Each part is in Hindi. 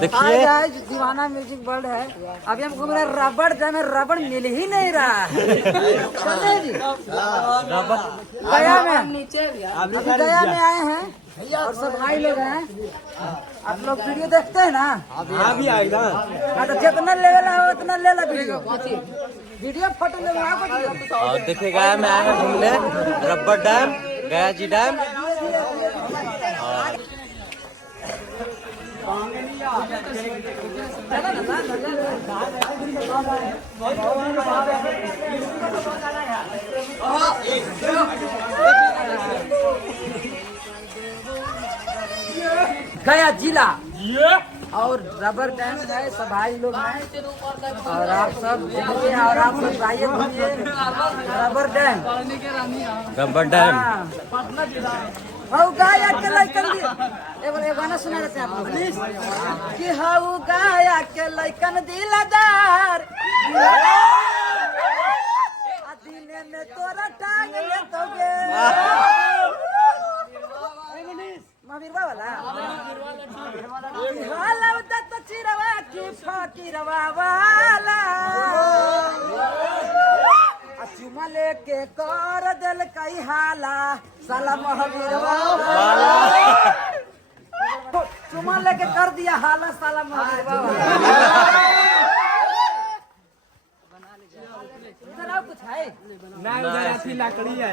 देखिए दीवाना म्यूजिक वर्ल्ड है। अभी हम घूम रहे हैं रबड़ डैम में, रबड़ मिल ही नहीं रहा है। चलिए जी, गया में अभी गया में आए हैं और सब भाई लोग हैं। आप लोग वीडियो देखते हैं ना? अभी आएगा। हाँ तो जितना लेवल है उतना ले ला वीडियो। वीडियो फोटो ले ला। और देखिए गया में आए हैं घूमने, रबड़ डैम, गया जी डैम। गया जिला और रबर डैम है। सब भाई लोग हैं और आप सब देखिए और आप सब आइए घूमिए रबर डैम। रबड़ डैम हाउ गाया के लइकन एगो गाना सुना देते हैं आप लोग कि हाउ गाया के लइकन दिलदार दिने में तोरा टांग ले तोगे महावीरवा वाला हाला उदत चिरवा की फकीरवा वाला चुमा लेके कर दिल कई हाला साला महावीरवा वाला चुमा लेके कर दिया हाला साला महावीरवा वाला। इधर आओ कुछ है ना, उधर ऐसी लकड़ी है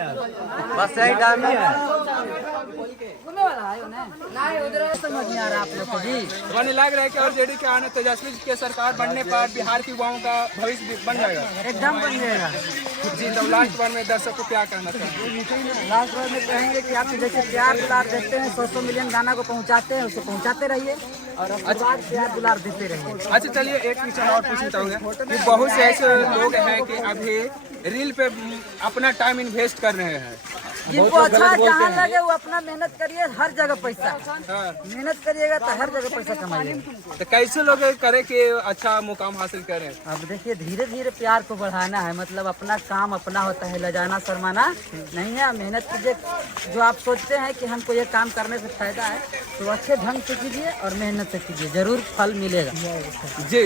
बस यही डैम ही है। घूमने वाला है ना उधर समझ नहीं आ रहा आप लोग को जी। हमें लग रहा है कि और जेडी के आने तेजस्वी के सरकार बनने पर बिहार के युवाओं का भविष्य बन जाएगा। एकदम बन जाएगा जी, तो लास्ट बार में दर्शक को क्या कहना चाहिए? लास्ट बार में कहेंगे कि आप जैसे प्यार दुलार देते हैं 100 मिलियन गाना को पहुंचाते हैं, उसको पहुंचाते रहिए और उसके बाद प्यार दुलार देते रहिए। अच्छा चलिए एक क्वेश्चन और पूछना चाहूँगा कि बहुत से ऐसे लोग हैं कि अभी रील पे अपना टाइम इन्वेस्ट कर रहे हैं। जिनको अच्छा जहाँ लगे वो अपना मेहनत करिए, हर जगह पैसा मेहनत करिएगा तो हर जगह पैसा कमाइएगा। तो कैसे लोग करे कि अच्छा मुकाम हासिल करें? अब देखिए धीरे धीरे प्यार को बढ़ाना है, मतलब अपना काम अपना होता है, लजाना शर्माना नहीं है। मेहनत कीजिए, जो आप सोचते हैं कि हमको ये काम करने से फायदा है तो अच्छे ढंग से कीजिए और मेहनत से कीजिए, जरूर फल मिलेगा। जी।